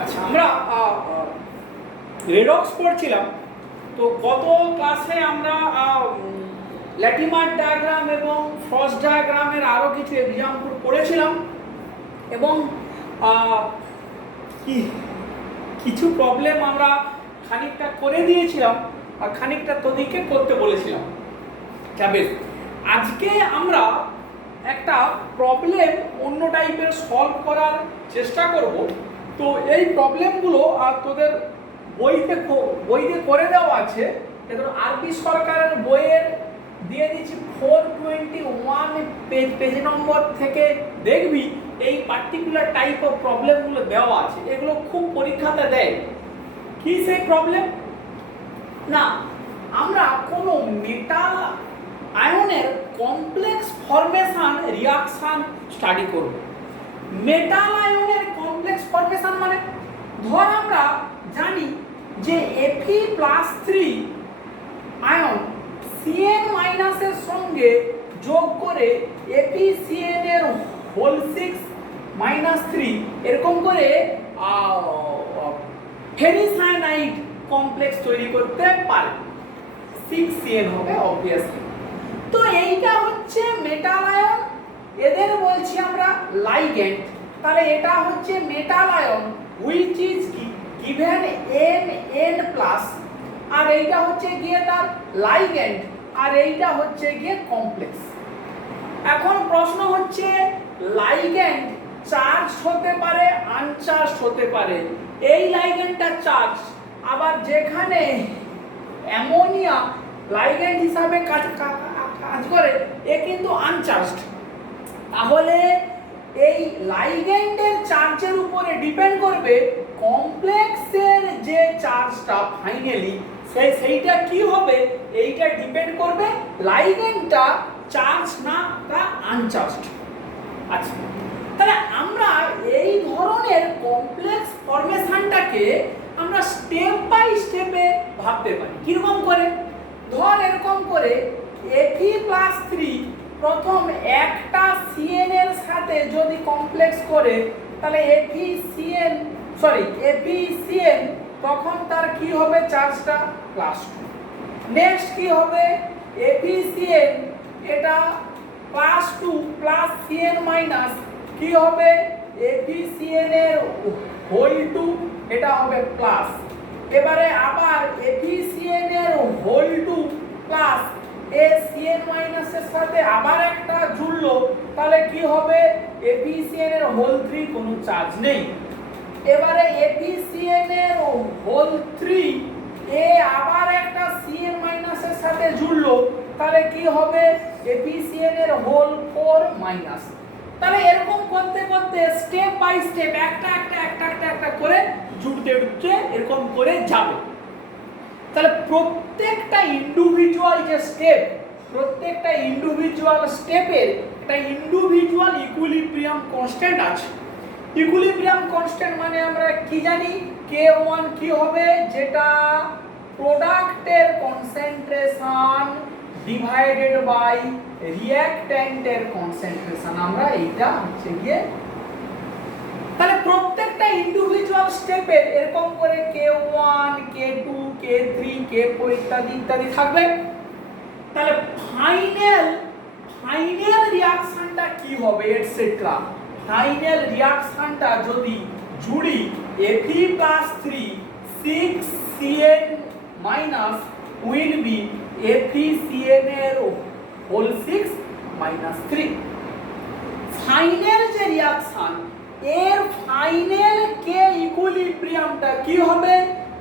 আচ্ছা, আমরা রেডক্স পড়ছিলাম। তো গত ক্লাসে আমরা ল্যাটিমার ডায়াগ্রাম এবং ফ্রস্ট ডায়াগ্রামের আরও কিছু এক্সাম্পল পড়েছিলাম এবং কিছু প্রবলেম আমরা খানিকটা করে দিয়েছিলাম আর খানিকটা তোদিকে করতে বলেছিলাম। যাবে, আজকে আমরা একটা প্রবলেম অন্য টাইপের সলভ করার চেষ্টা করব। তো এই প্রবলেমগুলো আর তোদের বইতে করে দেওয়া আছে। ধরো আরবি সরকারের বইয়ের দিয়ে দিচ্ছি 421 পেজ নম্বর থেকে দেখবি এই পার্টিকুলার টাইপ অফ প্রবলেমগুলো দেওয়া আছে। এগুলো খুব পরীক্ষাতে দেয়। কি সেই প্রবলেম? না, আমরা কোনো মেটাল আয়নের কমপ্লেক্স ফরমেশন রিঅ্যাকশন স্টাডি করব। মেটাল আয়নের কমপ্লেক্স ফরমেশন মানে ধর আমরা জানি যে Fe+3 আয়ন Cn এর সঙ্গে যোগ করে FeCN এর হোল 6-3 এরকম করে ফেরিসায়ানাইড কমপ্লেক্স তৈরি করতে পারে। 6Cn হবে অবভিয়াসলি। তো এইটা হচ্ছে মেটাল আয়ন, এদের বলছি আমরা লাইগ্যান্ড। তাহলে এটা হচ্ছে metal ion which is given Mn+, আর এইটা হচ্ছে গিয়ে তার লাইগ্যান্ড, আর এইটা হচ্ছে গিয়ে কমপ্লেক্স। এখন প্রশ্ন হচ্ছে লাইগ্যান্ড চার্জ হতে পারে, আনচার্জ হতে পারে। এই লাইগ্যান্ডটা চার্জ, আবার যেখানে অ্যামোনিয়া লাইগ্যান্ড হিসাবে কাজ করে এ কিন্তু আনচার্জড। তাহলে এই লাইগ্যান্ডের চার্জের উপরে ডিপেন্ড করবে কমপ্লেক্সের যে চার্জটা ফাইনালি সেইটা কি হবে। এইটা ডিপেন্ড করবে লাইগ্যান্ডটা চার্জ না তা আনচার্জড। আচ্ছা, তাহলে আমরা এই ধরনের কমপ্লেক্স ফরমেশনটাকে আমরা স্টেপ বাই স্টেপে ভাবতে পারি। কিরকম করে? ধর এরকম করে Fe+3 প্রথম একটা Cn এর সাথে যদি কমপ্লেক্স করে তাহলে FeCN তখন তার কি হবে চার্জটা +2। নেক্সট কি হবে FeCN এটা +2 +Cn- কি হবে FeCN এর হোল 2 এটা হবে প্লাস। এবারে আবার FeCN এর হোল 2 প্লাস Cn- এর সাথে আবার একটা জুড়লো, তাহলে কি হবে FeCN এর হোল 3 কোনো চার্জ নেই। এবারে FeCN এর হোল 3 এ আবার একটা Cn- এর সাথে জুড়লো, তাহলে কি হবে FeCN এর হোল 4-। তাহলে এরকম করতে করতে স্টেপ বাই স্টেপ একটা করে জুড়তে এরকম করে যাবে। তাহলে প্রত্যেকটা ইন্ডিভিজুয়াল যে স্টেপ, প্রত্যেকটা ইন্ডিভিজুয়াল স্টেপের একটা ইন্ডিভিজুয়াল ইকুইলিব্রিয়াম কনস্ট্যান্ট আছে। ইকুইলিব্রিয়াম কনস্ট্যান্ট মানে আমরা কি জানি K1 কি হবে, যেটা প্রোডাক্টের কনসেন্ট্রেশন ডিভাইডেড বাই রিঅ্যাকট্যান্টের কনসেন্ট্রেশন, আমরা এইটা হচ্ছে গিয়ে। তাহলে প্রত্যেকটা ইন্ডিভিজুয়াল স্টেপের এরকম করে K1 K2 K3 K4 ইত্যাদি ইত্যাদি থাকবে। তাহলে ফাইনাল রিঅ্যাকশনটা কি হবে এটসেট্রা। ফাইনাল রিঅ্যাকশনটা যদি জুড়ি Fe+3 6Cn- will be FeCN এর হোল 6-3। ফাইনাল যে রিঅ্যাকশন এর ফাইনাল কে ইকুইলিব্রিয়ামটা কি হবে,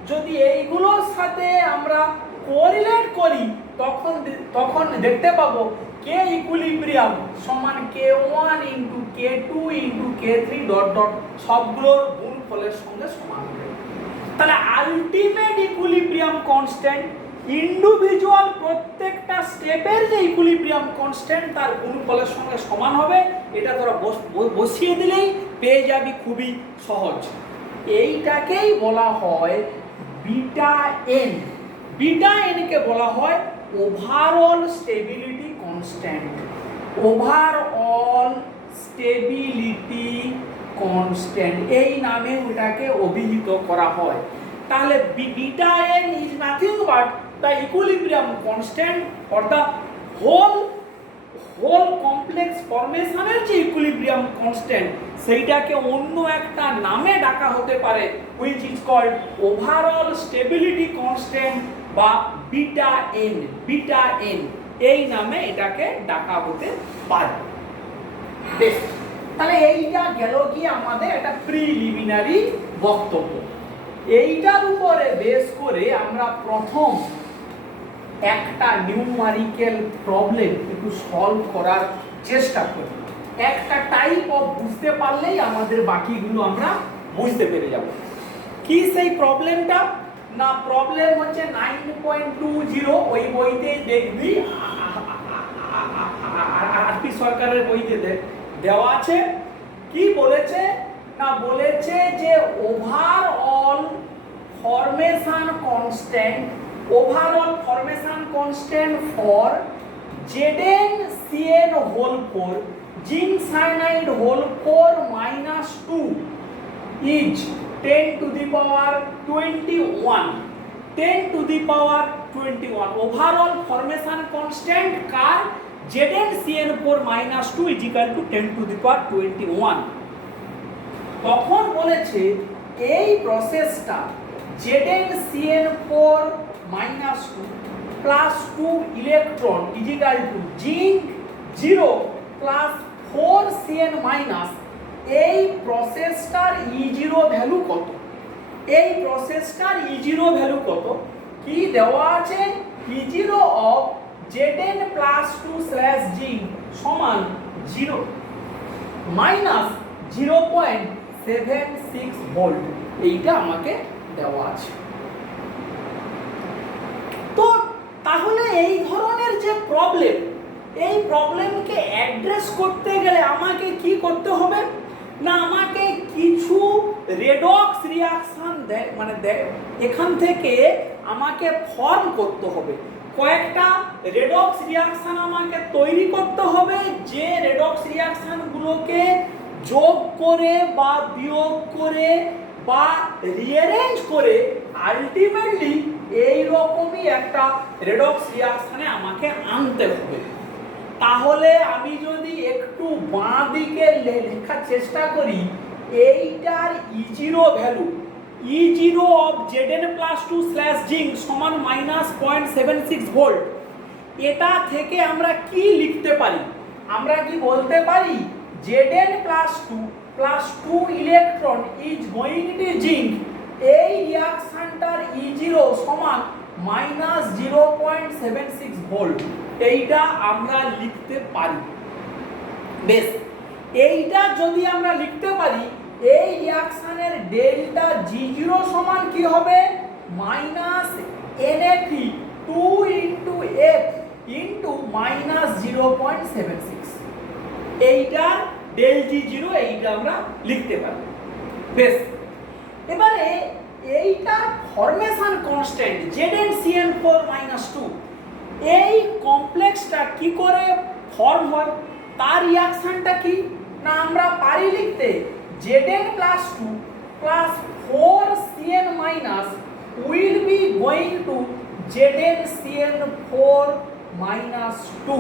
যদি এইগুলোর সাথে আমরা কোরিলেট করি তখন দেখতে পাবো কে ইকুইলিব্রিয়াম সমান K1 * K2 * K3 সবগুলোর গুণফলের সঙ্গে সমান হবে। তাহলে আলটিমেট ইকুইলিব্রিয়াম কনস্ট্যান্ট ইন্ডিভিজুয়াল প্রত্যেকটা স্টেপের যে ইকুইলিব্রিয়াম কনস্ট্যান্ট তার গুণফলের সঙ্গে সমান হবে। এটা তোরা বসিয়ে দিলেই পেয়ে যাবি, খুবই সহজ। এইটাকেই বলা হয় বিটা এন। বিটা এনকে বলা হয় overall stability constant. Overall stability constant, এই নামে ওটাকে অভিহিত করা হয়। তাহলে beta N is nothing but the equilibrium constant for the whole complex ফরমেশনের যে ইকুইলিব্রিয়াম কনস্ট্যান্ট সেইটাকে অন্য একটা নামে ডাকা হতে পারে, which is called overall stability constant বা বিটা এন। এই নামে এটাকে ডাকা হতে পারে। বেশ, তাহলে এইটা গেল কি আমাদের একটা প্রিলিমিনারি বক্তব্য। এইটার উপরে বেস করে আমরা প্রথম একটা নিউমারিক্যাল প্রবলেম একটু সলভ করার চেষ্টা করি। একটা টাইপ অফ বুঝতে পারলেই আমাদের বাকিগুলো আমরা বুঝতে পেরে যাব। কি সেই প্রবলেমটা? না, প্রবলেম হচ্ছে 9.20, ওই বইতে দেখবি, আরপি সরকারের বইতে দেওয়া আছে। কি বলেছে? না, বলেছে যে overall formation constant for ZnCN whole 4 zinc cyanide whole 4 -2 is 10 to the power 21। 10 to the power 21 overall formation constant car? ZnCN4 -2 is equal to 10 to the power 21। তখন বলেছে এই প্রসেসটা ZnCN4 -2 plus 2 electron is equal to zinc 0 plus 4Cn minus, এই প্রসেসটার E0 value কত? এই প্রসেসটার E0 value কত? কি দেওয়া আছে? E0 of Zn plus 2 zinc সমান 0 minus 0.76 ভোল্ট, এইটা আমাকে দেওয়া আছে। তো তাহলে এই ধরনের যে প্রবলেম, এই প্রবলেমকে অ্যাড্রেস করতে গেলে আমাকে কি করতে হবে? না, আমাকে কিছু রেডক্স রিঅ্যাকশন এখান থেকে আমাকে ফর্ম করতে হবে। কয়েকটা রেডক্স রিঅ্যাকশন আমাকে তৈরি করতে হবে, যে রেডক্স রিঅ্যাকশনগুলোকে যোগ করে বা বিয়োগ করে বা রিঅ্যারেঞ্জ করে আলটিমেটলি এই রকমই একটা রেডক্স রিঅ্যাকশনে আমাকে আনতে হবে। তাহলে আমি যদি একটু বাঁ দিকে লেখার চেষ্টা করি, এইটার E0 value, E0 of Zn plus 2 zinc সমান -0.76 ভোল্ট। এটা থেকে আমরা কি লিখতে পারি? আমরা কি বলতে পারি Zn plus 2 electron is going two zinc, এই রিঅ্যাকশনটার E0 সমান -0.76 ভোল্ট, এইটা আমরা লিখতে পারি। বেশ, এইটা যদি আমরা লিখতে পারি, এই রিঅ্যাকশনের ডেল্টা G0 সমান কি হবে? -NF 2 × F × -0.76, এইটা ডেল G0, এইটা আমরা লিখতে পারি। বেশ, এবারে এইটা ফরমেশন কনস্ট্যান্ট ZnCN4 -2, এই কমপ্লেক্সটা কি করে ফর্ম হয়, তার রিঅ্যাকশনটা কি? না, আমরা পারি লিখতে Zn plus 2 plus 4Cn minus will be going to ZnCN4 -2।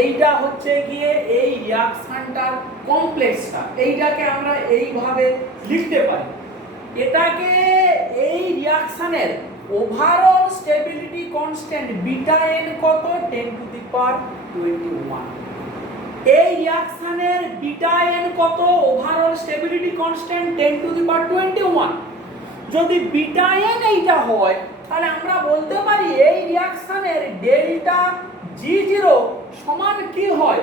এইটা হচ্ছে গিয়ে এই রিঅ্যাকশনটার কমপ্লেক্সটা, এইটাকে আমরা এইভাবে লিখতে পারি। এটাকে এই রিঅ্যাকশনের overall stability constant beta N কত? 10 to the power 21। এই রিঅ্যাকশনের বিটা এন কত? Overall stability constant 10 to the power 21। যদি বিটা এন এইটা হয়, তাহলে আমরা বলতে পারি এই রিঅ্যাকশনের ডেল্টা G0 সমান কি হয়?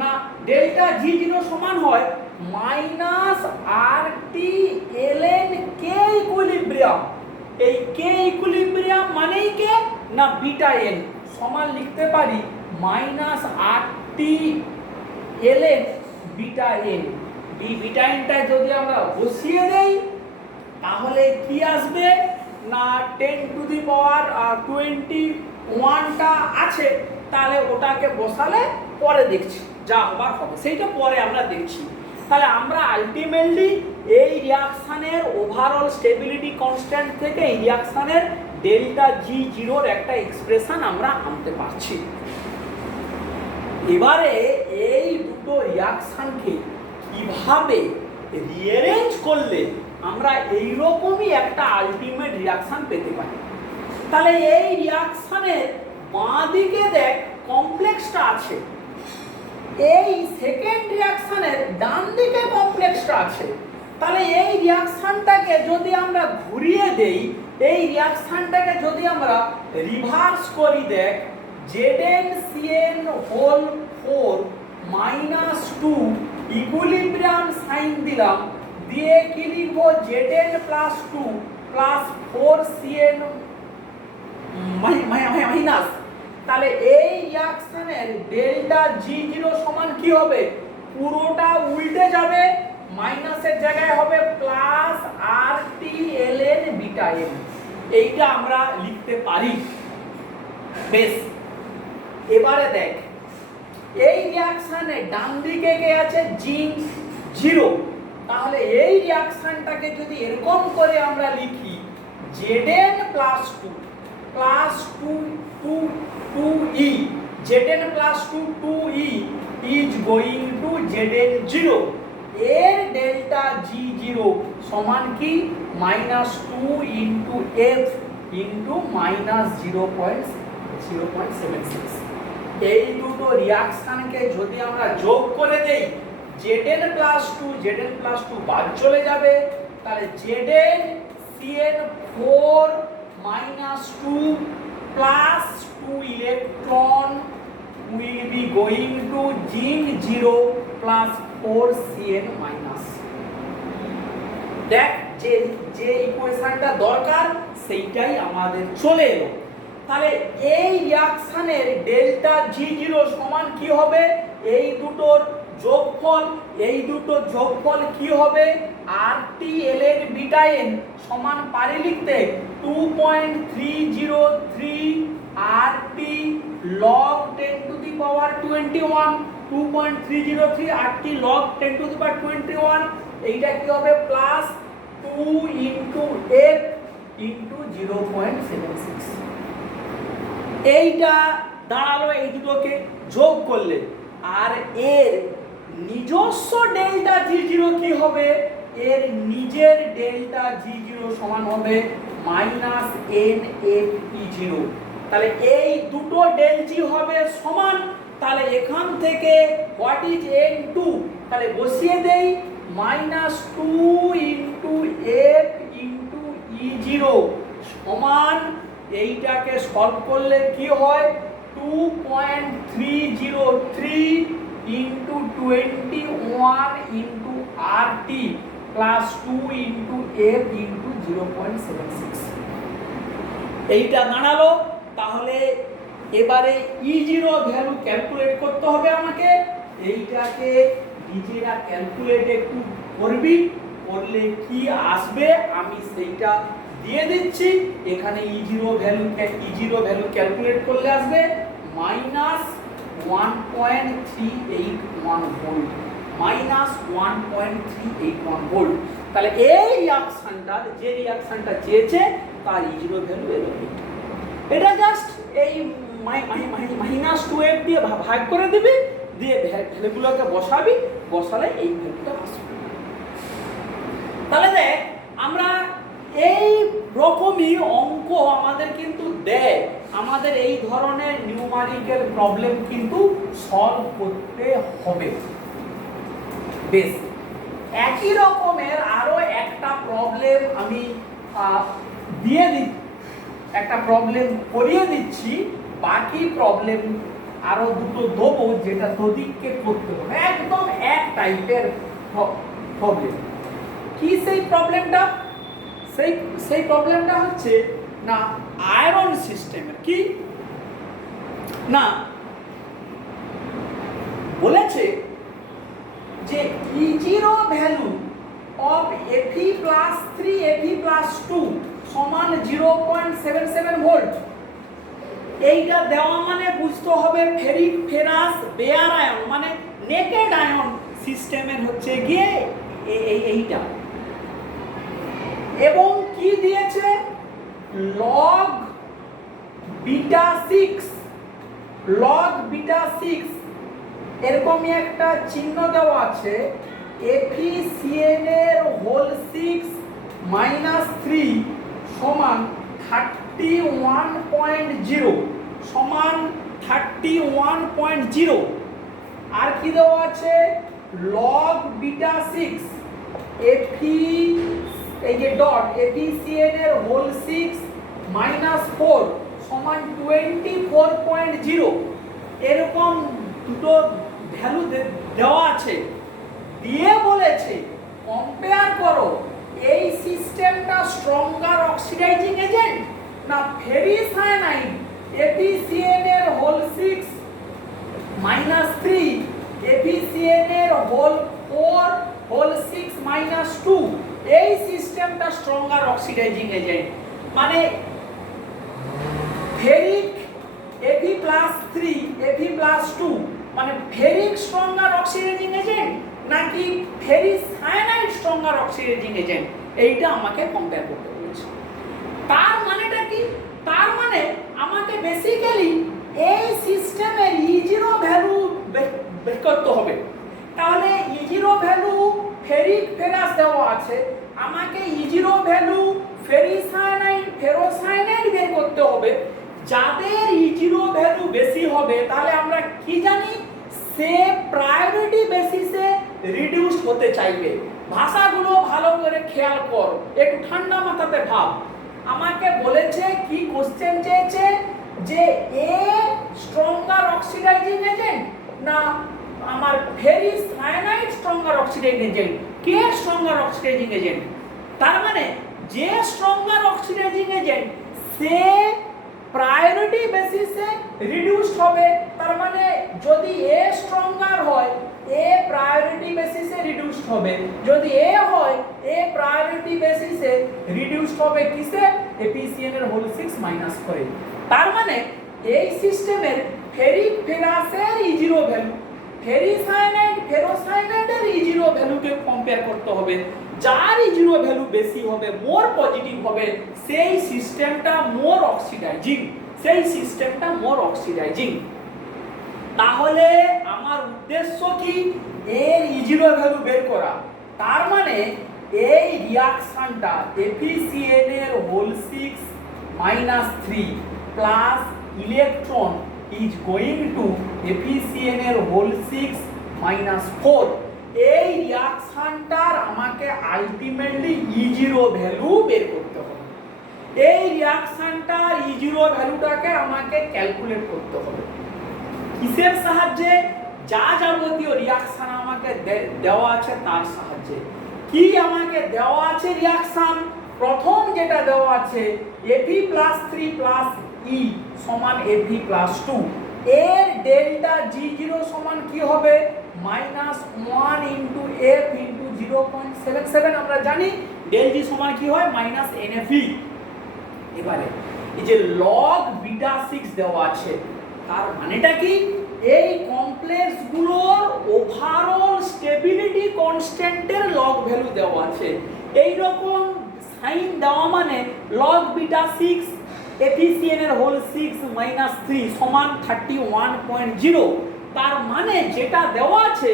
না, ডেল্টা G0 সমান হয় -RT ln K ইকুইলিব্রিয়াম। এই K ইকুইলিব্রিয়াম মানেই কে? না, বিটা এন সমান লিখতে পারি -RT ln বিটা এন। এই বিটা এনটা যদি আমরা বসিয়ে দেই, তাহলে কি আসবে? না, 10 to the power 21টা আছে, তাহলে ওটাকে বসালে পরে দেখছি, যা হবার হবে সেইটা পরে আমরা দেখছি। তাহলে আমরা আলটিমেটলি এই রিয়াকশানের ওভারঅল স্টেবিলিটি কনস্ট্যান্ট থেকে এই রিয়াকশানের ডেল্টা জি জিরোর একটা এক্সপ্রেশন আমরা আনতে পারছি। এবারে এই দুটো রিয়াকশানকে কিভাবে রিঅ্যারেঞ্জ করলে আমরা এইরকমই একটা আলটিমেট রিয়াকশান পেতে পারি। তাহলে এই রিয়াকশানের বাঁ দিকে দেখ কমপ্লেক্সটা আছে, এই সেকেন্ড রিয়াকশানের ডান দিকে কমপ্লেক্সটা আছে। তাহলে এই রিয়াকশানটাকে যদি আমরা ঘুরিয়ে দেই, এই রিয়াকশানটাকে যদি আমরা রিভার্স করি, দেখ ZnCN whole 4 minus 2 equilibrium sign দিলাম, দিয়ে কি লিখবো Zn plus 2 plus 4Cn minus. তাহলে এই রিয়াকশনের ডেল্টা G0 সমান কি হবে, পুরোটা উল্টে যাবে, মাইনাসের জায়গায় হবে প্লাস RTln বিটা n। এইটা আমরা লিখতে পারি। বেশ, এবারে দেখ এই রিয়াকশনে ডান দিকে কে আছে, G0। তাহলে এই রিয়াকশনটাকে যদি এরকম করে আমরা লিখি Zn plus 2 plus 2e, Zn plus 2e is going to Zn0, এর ডেল্টা G0 সমান কি minus 2 into f into minus 0.76। এই দুটো রিয়াকশনকে যদি আমরা যোগ করে দেই, Zn প্লাস 2 বাদ চলে যাবে, তাহলে ZnCN 4 minus 2 plus 2 electron will be going to Zn0 plus 4Cn minus। দেখ যে ইকুয়েশনটা দরকার সেইটাই আমাদের চলে এলো। তাহলে এই রিয়াকশনের ডেল্টা G0 সমান কি হবে, এই দুটোর যোগফল, এই দুটো যোগফল কি হবে RTln বিটা n সমান পারি লিখতে 2.303 RT log 10 to the power 21, 2.303 RT log 10 to the power 21। এইটা কি হবে প্লাস 2 ইনটু f ইনটু 0.76। এইটা দাঁড়ালো এই দুটোকে যোগ করলে, আর এর নিজস্ব ডেল্টা G0 কি হবে, এর নিজের ডেল্টা G0 সমান হবে মাইনাস NFE0। তাহলে এই দুটো ডেল G হবে সমান, তাহলে এখান থেকে হোয়াট ইজ N2, তাহলে বসিয়ে দেই minus 2 into F into E0 সমান, এইটাকে সলভ করলে কি হয় 2.303 into 21 into RT plus 2 into F into 0.76। এইটা দাঁড়ালো। তাহলে এবারে E0 ভ্যালু ক্যালকুলেট করতে হবে আমাকে। এইটাকে নিজেরা ক্যালকুলেট একটু করবি, করলে কি আসবে আমি সেইটা দিয়ে দিচ্ছি। এখানে E0 ভ্যালু ক্যালকুলেট করলে আসবে মাইনাস 1.381 ভোল্ট, মাইনাস 1.381 ভোল্ট। তাহলে এই রিয়াকশনটা, যে রিয়াকশনটা চেয়েছে তার E0 ভ্যালু এলো। এটা জাস্ট এই মাইনাস 2f দিয়ে ভাগ করে দিবি, দিয়ে ভ্যালুগুলোকে বসাবি, বসালে এই ভ্যালুটা আসবে। তাহলে দেখ আমরা এই রকমই অঙ্ক আমাদের কিন্তু দেয়, আমাদের এই ধরনের নিউমারিক্যাল প্রবলেম কিন্তু সলভ করতে হবে। বেশ, একই রকমের আরো একটা প্রবলেম আমি দিয়ে দিচ্ছি, একটা প্রবলেম করিয়ে দিচ্ছি, বাকি প্রবলেম আরো দুটো দেবো যেটা তোদিককে করতে হবে, একদম এক টাইপের প্রবলেম। কি সেই প্রবলেমটা? সেই প্রবলেমটা হচ্ছে না আয়রন সিস্টেমের। কি না বলেছে যে E0 value of Fe+3 Fe+2 সমান 0.77 ভোল্ট। এইটা দেওয়া মানে বুঝতে হবে ফেরিক ফেরাস বেয়ার আয়ন মানে নেকেড আয়ন সিস্টেমের হচ্ছে গিয়ে এইটা, এবং কি দিয়েছে লগ বিটা 6, লগ বিটা 6 এরকমই একটা চিহ্ন দেওয়া আছে, এফিসিএন এর হোল 6 মাইনাস 3 সমান 31.0 সমান 31.0। আর কি দেওয়া আছে লগ বিটা 6 এফি এই যে ডট এফিসিএন এর হোল 6 মাইনাস 4 সমান 24.0। এরকম দুটো ভ্যালু দেওয়া আছে, দিয়ে বলেছে কম্পেয়ার করো এই সিস্টেমটা স্ট্রঙ্গার অক্সিডাইজিং এজেন্ট না ফেরিস সায়ানাইড এফিসিএন এর হোল 6 মাইনাস 3 এফিসিএন এর হোল 4 হোল 6 মাইনাস 2 এই সিস্টেমটা স্ট্রঙ্গার অক্সিডাইজিং এজেন্ট। মানে ferric Fe plus 3 Fe plus 2 মানে ফেরিক স্ট্রঙ্গার অক্সিডাইজিং এজেন্ট নাকি Ferris cyanide stronger oxidizing agent, এইটা আমাকে কম্পেয়ার করতে বলেছে। তার মানেটা কি? তার মানে আমাকে বেসিক্যালি এই সিস্টেমের E0 ভ্যালু বের করতে হবে। তাহলে E0 ভ্যালু ফেরিক ফেরাস দেওয়া আছে, আমাকে E0 value ferric cyanide ferrocyanide বের করতে হবে। যাদের E0 ভ্যালু বেশি হবে তাহলে আমরা কি জানি সে প্রায়োরিটি বেসিসে রিডিউস হতে চাইবে। ভাষাগুলো ভালো করে খেয়াল কর, একটু ঠান্ডা মাথাতে ভাব। আমাকে বলেছে কি কোশ্চেন চেয়েছে যে এ স্ট্রঙ্গার অক্সিডাইজিং এজেন্ট না আমার ferric cyanide stronger oxidizing agent, কে স্ট্রঙ্গার অক্সিডাইজিং এজেন্ট। তার মানে যে স্ট্রঙ্গার অক্সিডাইজিং এজেন্ট সে প্রায়োরিটি বেসিসে রিডিউসড হবে। তার মানে যদি এ স্ট্রঙ্গার হয় এ প্রায়োরিটি বেসিসে রিডিউসড হবে, যদি এ হয় এ প্রায়োরিটি বেসিসে রিডিউসড হবে কিসে এফিসিএন এর হোল 6 মাইনাস করে। তার মানে এই সিস্টেমের ফেরিক ফেরাসের E0 ভ্যালু ফেরিস সায়ানাইড ফেরোসায়ানাইডের E0 ভ্যালুকে কম্পেয়ার করতে হবে। যার E0 ভ্যালু বেশি হবে মোর পজিটিভ হবে সেই সিস্টেমটা মোর অক্সিডাইজিং, সেই সিস্টেমটা মোর অক্সিডাইজিং। তাহলে আমার উদ্দেশ্য কি এর E0 ভ্যালু বের করা। তার মানে এই রিঅ্যাকশনটা এফিসিএন এর whole 6 minus 3 plus electron is going to F C N এর হোল 6 মাইনাস 4, এই রিঅ্যাকশনটার আমাকে আলটিমেটলি E0 ভ্যালু বের করতে হবে। এই রিঅ্যাকশনটার E0 ভ্যালুটাকে আমাকে ক্যালকুলেট করতে হবে কিসের সাহায্যে? যা যাবতীয় রিঅ্যাকশন আমাকে দেওয়া আছে তার সাহায্যে। কি আমাকে দেওয়া আছে রিঅ্যাকশন? প্রথম যেটা দেওয়া আছে Fe+3 প্লাস E সমান Fe+2, এর ডেল্টা G0 সমান কি হবে -1 ইনটু F ইনটু 0.77। আমরা জানি ডেল G সমান কি হয় -NFE। এবারে এই যে লগ বিটা 6 দেওয়া আছে তার মানেটা কি? এই কমপ্লেক্স গুলোর ওভারঅল স্টেবিলিটি কনস্ট্যান্টের লগ ভ্যালু দেওয়া আছে। এই রকম সাইন দেওয়া মানে লগ বিটা 6 এফিসিএন এর হোল 6 মাইনাস 3 সমান 31.0। তার মানে যেটা দেওয়া আছে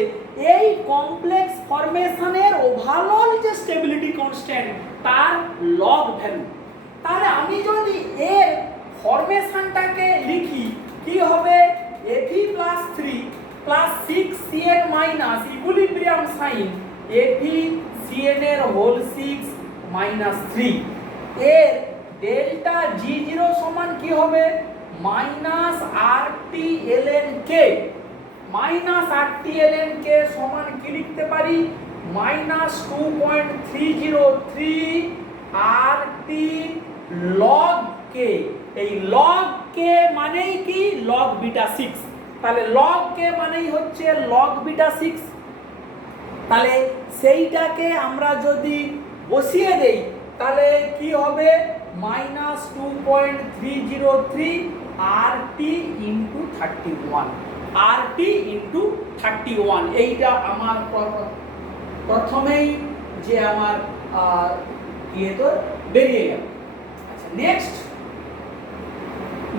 এই কমপ্লেক্স ফরমেশনের ওভারঅল যে স্টেবিলিটি কনস্ট্যান্ট তার লগ ভ্যালু। তাহলে আমি যদি এর ফরমেশনটাকে লিখি কি হবে Fe+3 plus 6Cn minus equilibrium sign F C N এর হোল 6 মাইনাস 3, এর ডেল্টা G0 সমান কি হবে -RT-ln-K। -RT-ln-K সমান কি লিখতে পারি -2.303 RT log K। এই log K মানেই কি log বিটা 6। তাহলে log K মানেই হচ্ছে log বিটা 6। তাহলে সেইটাকে আমরা যদি বসিয়ে দেই তাহলে কি হবে -2.303 RT × 31। RT into 31। এইটা আমার প্রথমেই যে আমার তো বেরিয়ে গেল। আচ্ছা,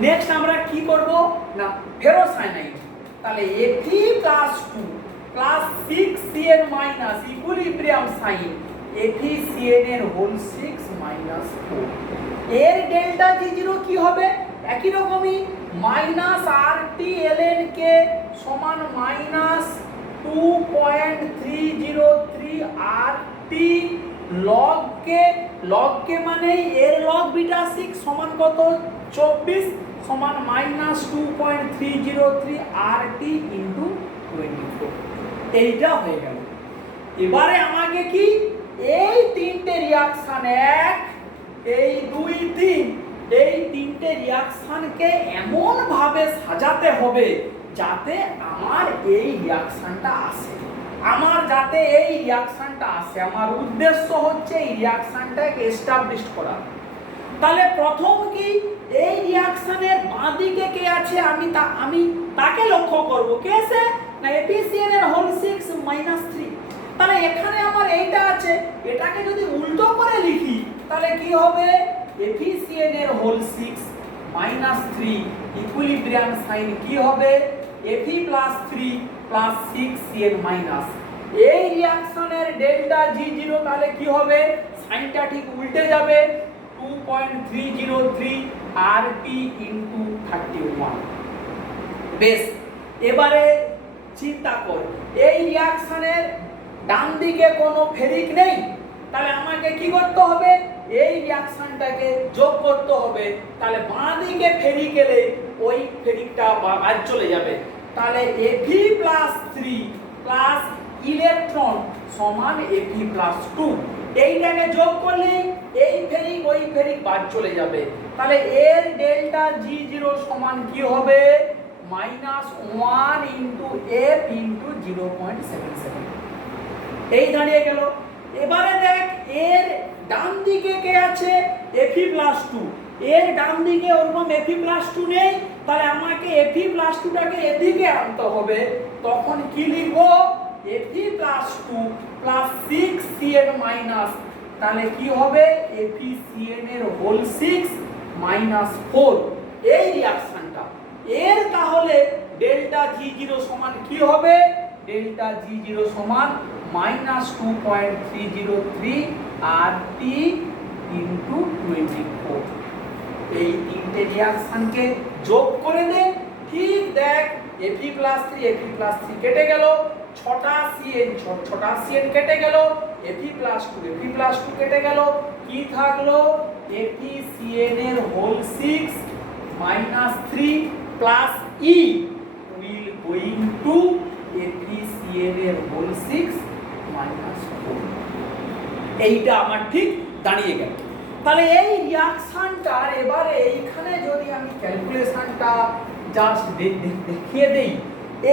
নেক্সট আমরা কি করব না ফেরোসায়ানাইড। তাহলে Fe plus 2 plus 6Cn minus equilibrium sign FeCN এর হোল 6 মাইনাস 4। এর ডেল্টা G0 কি হবে? একই রকমই মাইনাস RT কে সমান মাইনাস 2.303 RT log কে মানে এর log বিটা 6 সমান কত 24 সমান মাইনাস 2.303 RT ইন্টু 24। এইটা হয়ে গেল। এবারে আমাকে কি এই তিনটে রিঅ্যাকশন 1 এই 2 3 এই তিনটে রিঅ্যাকশনকে এমন ভাবে সাজাতে হবে যাতে আমার এই রিঅ্যাকশনটা আসে। আমার উদ্দেশ্য হচ্ছে এই রিঅ্যাকশনটাকে এস্টাবলিশ করা। তাহলে প্রথম কি এই রিঅ্যাকশনের বাঁ দিকে কে আছে আমি তাকে লক্ষ্য করব। কে আছে না FeCN এর হোল 6 মাইনাস 3। তাহলে এখানে আমার এইটা আছে, এটাকে যদি উল্টো করে লিখি তাহলে কি হবে FeCN এর হোল 6 মাইনাস 3 ইকুইলিব্রিয়াম সাইন কি হবে Fe plus 3 plus 6Cn minus. এই রিঅ্যাকশনের ডেল্টা G0 তাহলে কি হবে সাইনটা ঠিক উল্টে যাবে 2.303 RT ইনটু 31। বেশ, এবারে চিন্তা কর এই রিঅ্যাকশনের ডান দিকে কোনো ফেরিক নেই, তাহলে আমাকে কি করতে হবে এই রিঅ্যাকশনটাকে যোগ করতে হবে। তাহলে বাঁ দিকে ফেরিক এলে ওই ফেরিকটা বাদ চলে যাবে। তাহলে Fe প্লাস 3 প্লাস ইলেকট্রন সমান Fe প্লাস 2। এইটাকে যোগ করলে এই ফেরিক ওই ফেরিক বাদ চলে যাবে। তাহলে এর ডেল্টা G0 সমান কি হবে -1 ইনটু F ইনটু 0.77। এই দাঁড়িয়ে গেল। এবারে দেখ এর ডান দিকে কে আছে Fe প্লাস 2। এর ডান দিকে ওরকম Fe প্লাস 2 নেই, তাহলে আমাকে Fe প্লাস 2টাকে এদিকে আনতে হবে। তখন কি লিখব Fe plus 2 plus 6Cn minus, তাহলে কি হবে FeCN এর হোল 6 মাইনাস 4। এই রিঅ্যাকশনটা এর তাহলে ডেল্টা G0 সমান কি হবে ডেল্টা G0 সমান -2.303 RT ইনটু 24। এই তিনটে রিঅ্যাকশনকে যোগ করে দে। ঠিক দেখ Fe প্লাস 3 কেটে গেল, 6টা CN কেটে গেল, Fe প্লাস 2 কেটে গেল, কি থাকলো FeCN এর whole 6 minus 3 plus E will going to FeCN এর হোল 6 মাইনাস 4। এইটা আমার ঠিক দাঁড়িয়ে গেল। তাহলে এই রিঅ্যাকশনটার এবারে এইখানে যদি আমি ক্যালকুলেশনটা জাস্ট দেখিয়ে দেই,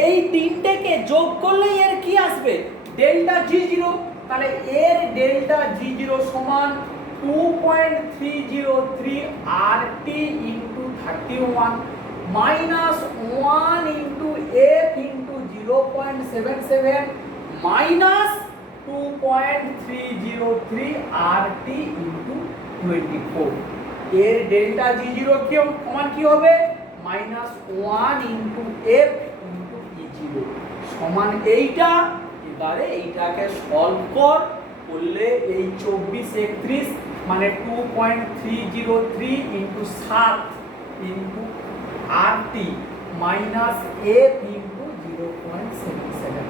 এই তিনটেকে যোগ করলে এর কি আসবে ডেল্টা G0। তাহলে এর ডেল্টা G0 সমান 2.303 RT into 31 minus 1 into F into 0.77 minus 2.303 RT into 24। এর ডেল্টা G0 সমান কি হবে -1 ইনটু F ইনটু E0 সমান এইটা। এবারে এইটাকে সলভ করলে এই 24 31 মানে 2.303 into 7 into RT minus F into 0.77।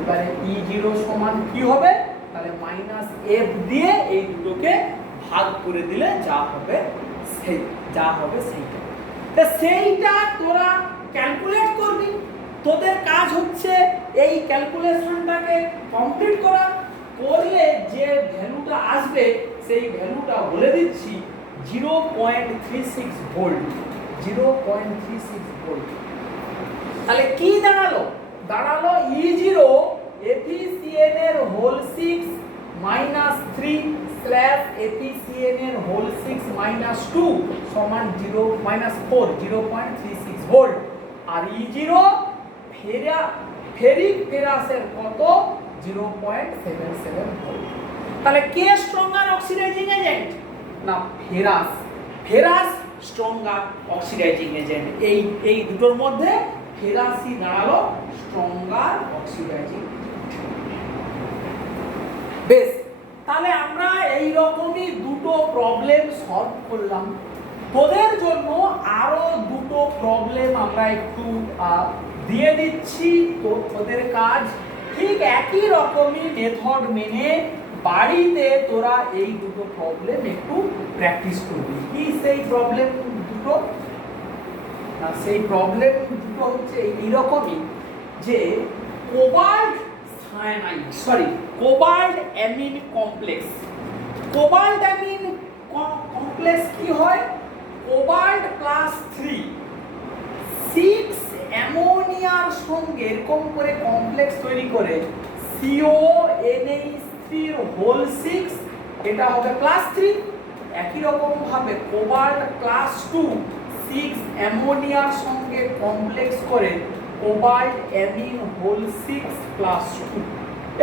এবারে E0 সমান কি হবে তাহলে মাইনাস F দিয়ে এই দুটোকে ভাগ করে দিলে যা হবে সেইটা। তো সেইটা তোরা ক্যালকুলেট করবি। তোদের কাজ হচ্ছে এই ক্যালকুলেশনটাকে কমপ্লিট করা। করলে যে ভ্যালুটা আসবে সেই ভ্যালুটা বলে দিচ্ছি 0.36 ভোল্ট। 0.36 ভোল্ট। তাহলে কি দাঁড়ালো E0 FeCN এর হোল 6 মাইনাস 3 স্ল্যাশ FeCN এর হোল 6 মাইনাস 2 সমান 0.36 ভোল্ট। আর E0 ফেরিক ফেরাসের কত 0.77 ভোল্ট। তাহলে কে স্ট্রঙ্গার অক্সিডাইজিং এজেন্ট না ফেরাস স্ট্রঙ্গার অক্সিডাইজিং এজেন্ট। এই দুটোর মধ্যে ফেরাসই দাঁড়ালো স্ট্রঙ্গার অক্সিডাইজিং। বেশ, তাহলে আমরা এই রকমই দুটো প্রবলেম সলভ করলাম। তোদের জন্য আরো দুটো প্রবলেম আমরা একটু দিয়ে দিচ্ছি, তো তোদের কাজ ঠিক একই রকমই মেথড মেনে বাড়িতে তোরা এই দুটো প্রবলেম একটু প্র্যাকটিস করবি। কি সেই প্রবলেম দুটো না, সেই প্রবলেম দুটো হচ্ছে এইরকমই যে cobalt amine complex. Cobalt amine complex কি হয়, কোবাল্ট প্লাস 6 অ্যামোনিয়ার সঙ্গে এরকম করে কমপ্লেক্স তৈরি করে CONH3 হোল 6, এটা হবে প্লাস 3। একই রকম ভাবে কোবাল্ট প্লাস 2 6 অ্যামোনিয়ার সঙ্গে কমপ্লেক্স করে কোবাল্ট অ্যামিন হোল 6 প্লাস 2,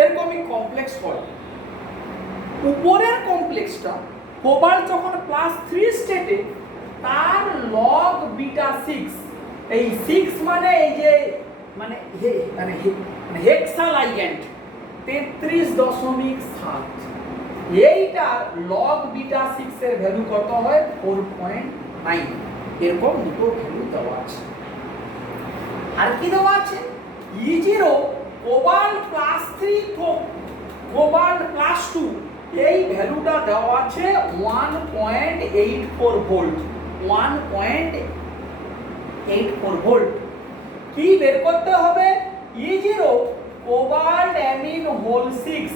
এরকমই কমপ্লেক্স হয়। উপরের কমপ্লেক্সটা কোবাল্ট যখন প্লাস 3 স্টেটে, তার লগ বিটা 6, এই 6 মানে এই যে মানে হেক্সা লাইগ্যান্ড 33.7, এইটা লগ বিটা 6 এর ভ্যালু কত হয় 4.9। এরকম দুটো ভ্যালু দেওয়া আছে। আর কি দেওয়া আছে, E0 cobalt plus 3 cobalt plus 2, এই ভ্যালুটা দেওয়া আছে 1.84 ভোল্ট। 1.84 ভোল্ট। কি বের করতে হবে, E0 cobalt amine whole 6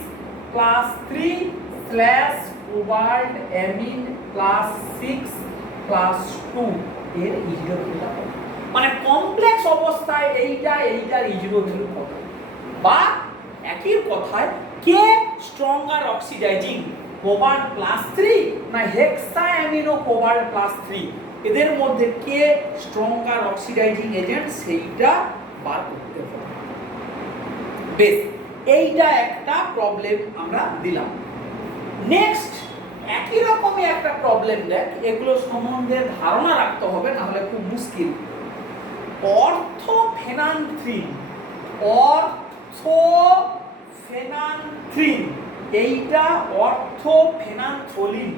plus 3 slash cobalt amine plus 6 plus 2 এর E0 ভ্যালুটা কত, মানে কমপ্লেক্স অবস্থায় এইটার E0 ভ্যালু কত। বা একই কথায় কে স্ট্রঙ্গার অক্সিডাইজিং, কোবাল্ট প্লাস 3 না হেক্সা অ্যামিনো কোবাল্ট প্লাস 3, এদের মধ্যে কে স্ট্রঙ্গার অক্সিডাইজিং এজেন্ট সেইটা বার করতে হবে। বেশ, এইটা একটা প্রবলেম আমরা দিলাম। নেক্সট একই রকমই একটা প্রবলেম দেখ, এগুলো সম্বন্ধে ধারণা রাখতে হবে, না হলে খুব মুশকিল। অর্থোফেনানথ্রিন, এইটা অর্থোফেনানথ্রোলিন,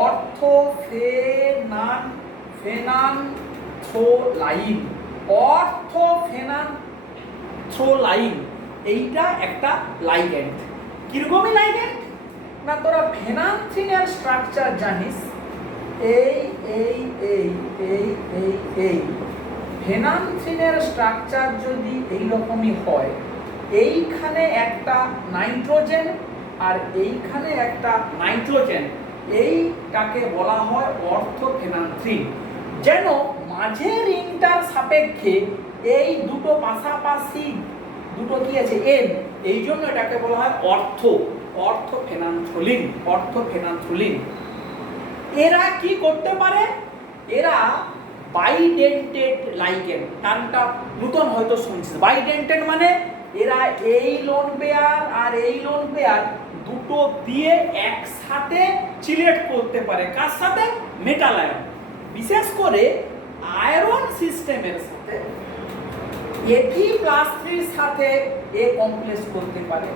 অর্থোফেনানথ্রোলাইন, এইটা একটা লাইগ্যান্ড। কিরকমই লাইগ্যান্ড না, তোরা ফেনানথ্রিনের স্ট্রাকচার জানিস, এই ফেনানথ্রিনের স্ট্রাকচার যদি এই রকমই হয়, এইখানে একটা নাইট্রোজেন আর এইখানে একটা নাইট্রোজেন, এইটাকে বলা হয় অর্থোফেনানথ্রিন। যেন মাঝের রিংটার সাপেক্ষে এই দুটো পাশাপাশি দুটো কি আছে এন, এই জন্য এটাকে বলা হয় অর্থোফেনানথ্রোলিন। এরা কি করতে পারে, এরা বাইডেন্টেড লাইগ্যান্ড, টার্মটা নতুন হয়তো শুনছিস। বাইডেন্টেড মানে এরা এই লোন পেয়ার আর এই লোন পেয়ার দুটো দিয়ে একসাথে চিলেট করতে পারে। কার সাথে, মেটাল আয়ন। বিশেষ করে আয়রন সিস্টেমের সাথে Fe+3 এর সাথে এ কমপ্লেক্স করতে পারে,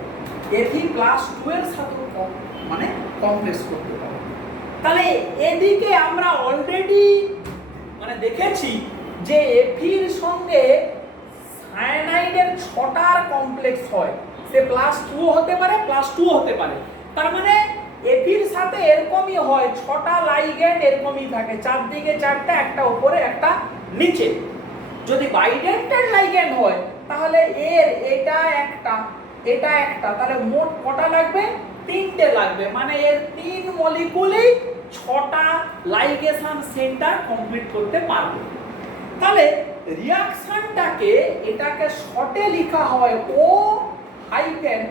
Fe+2 এর সাথে মানে কমপ্লেক্স করতে পারে। তাহলে এদিকে আমরা অলরেডি মানে দেখেছি যে Fe এর সঙ্গে সায়ানাইডের 6টার কমপ্লেক্স হয়, সে +2 হতে পারে +2 হতে পারে। তার মানে Fe এর সাথে এরকমই হয়, 6টা লাইগ্যান্ড এরকমই থাকে, চারদিকে 4টা, একটা উপরে একটা নিচে। যদি বাইডেন্টেড লাইগ্যান্ড হয় তাহলে এর এটা একটা, তাহলে মোট কটা লাগবে, 3টে লাগবে। মানে এর 3 মলিকুলেই 6টা লাইগেশন সেন্টার কমপ্লিট করতে পারবে। তাহলে রিঅ্যাকশনটাকে এটাকে শর্টে লেখা হয় O-PHEN,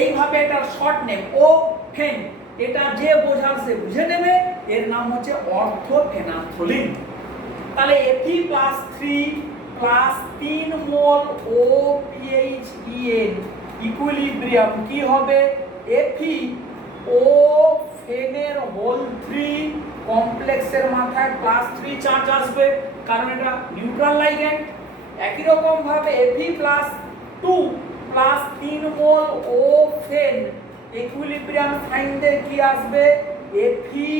এইভাবে এটার শর্ট নেম O-ফেন। এটা যে বোঝার সে বুঝে নেবে, এর নাম হচ্ছে অর্থোফেনানথ্রোলিন। তাহলে Fe+3 প্লাস 3 মোল OPHEN ইকুইলিব্রিয়াম কি হবে Fe ও ফেনের হোল 3 কমপ্লেক্সের মাথায় প্লাস 3 চার্জ আসবে কারণ এটা নিউট্রাল লাইগ্যান্ড। একই রকম ভাবে Fe প্লাস 2 প্লাস 3 মোল ও ফেন ইকুইলিব্রিয়াম সাইন দিয়ে কি আসবে Fe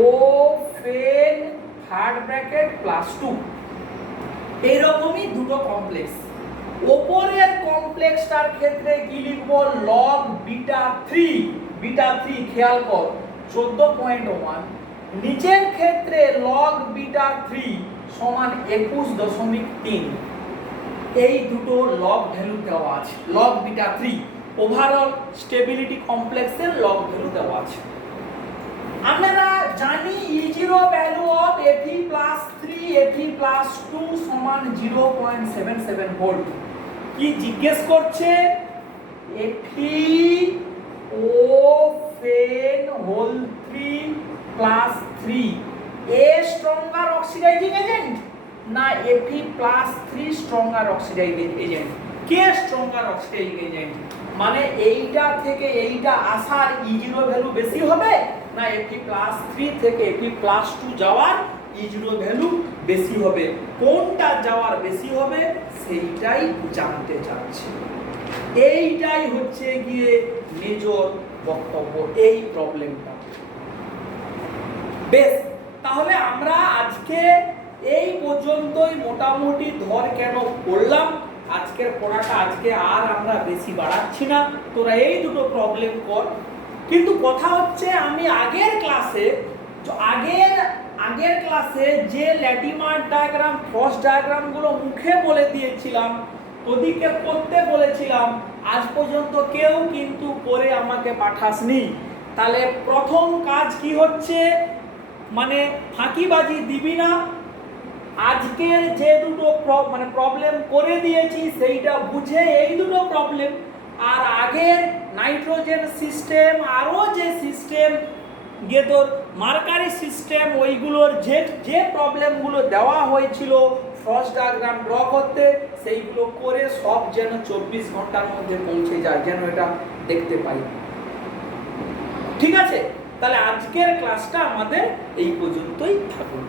ও ফেন থার্ড ব্র্যাকেট প্লাস 2। এইরকমই দুটো কমপ্লেক্স। উপরের কমপ্লেক্সটার ক্ষেত্রে কি লিখব লগ বিটা 3 খেয়াল কর 14.1। নিচের ক্ষেত্রে লগ বিটা 3 সমান 21.3। এই দুটো লগ ভ্যালু দেওয়া আছে। লগ বিটা 3 ওভারঅল স্টেবিলিটি কমপ্লেক্সের লগ ভ্যালু দেওয়া আছে। আমরা জানি E0 value of Fe plus 3 Fe plus 2 সমান 0.77 ভোল্ট। কি জিজ্ঞেস করছে Fe ও ফেন হোল 3 প্লাস 3 এ স্ট্রঙ্গার অক্সিডাইজিং এজেন্ট না Fe plus 3 stronger oxidizing agent? কে স্ট্রঙ্গার অক্সিডাইজিং এজেন্ট? মানে এইটা থেকে এইটা আসার E0 ভ্যালু বেশি হবে না Fe প্লাস 3 থেকে Fe প্লাস 2 যাওয়ার E0 ভ্যালু বেশি হবে? কোনটা যাওয়ার বেশি হবে সেইটাই জানতে চাচ্ছি। এইটাই হচ্ছে গিয়ে মেজর বক্তব্য এই প্রবলেমটা। বেশ, তাহলে আমরা আজকে এই পর্যন্তই মোটামুটি ধর কেন করলাম। আজকের পড়াটা আজকে আর আমরা বেশি বাড়াচ্ছি না, তোরা এই দুটো প্রবলেম কর। কিন্তু কথা হচ্ছে আমি আগের ক্লাসে যে ল্যাটিমার ডায়াগ্রাম ফ্রস্ট ডায়াগ্রামগুলো মুখে বলে দিয়েছিলাম, ওদিকে করতে বলেছিলাম, আজ পর্যন্ত কেউ কিন্তু করে আমাকে পাঠাসনি। তাহলে প্রথম কাজ কি হচ্ছে, মানে ফাঁকিবাজি দিবি না। আজকের যে দুটো প্রবলেম করে দিয়েছি সেইটা বুঝে এই দুটো প্রবলেম, আর আগের নাইট্রোজেন সিস্টেম আরও যে সিস্টেম গিয়ে তোর মার্কারি সিস্টেম ওইগুলোর যে প্রবলেমগুলো দেওয়া হয়েছিল ফ্রস্ট ডায়াগ্রাম ড্র করতে, সেইগুলো করে সব যেন 24 ঘন্টার মধ্যে পৌঁছে যায়, যেন এটা দেখতে পাই। ঠিক আছে, তাহলে আজকের ক্লাসটা আমাদের এই পর্যন্তই থাকুক।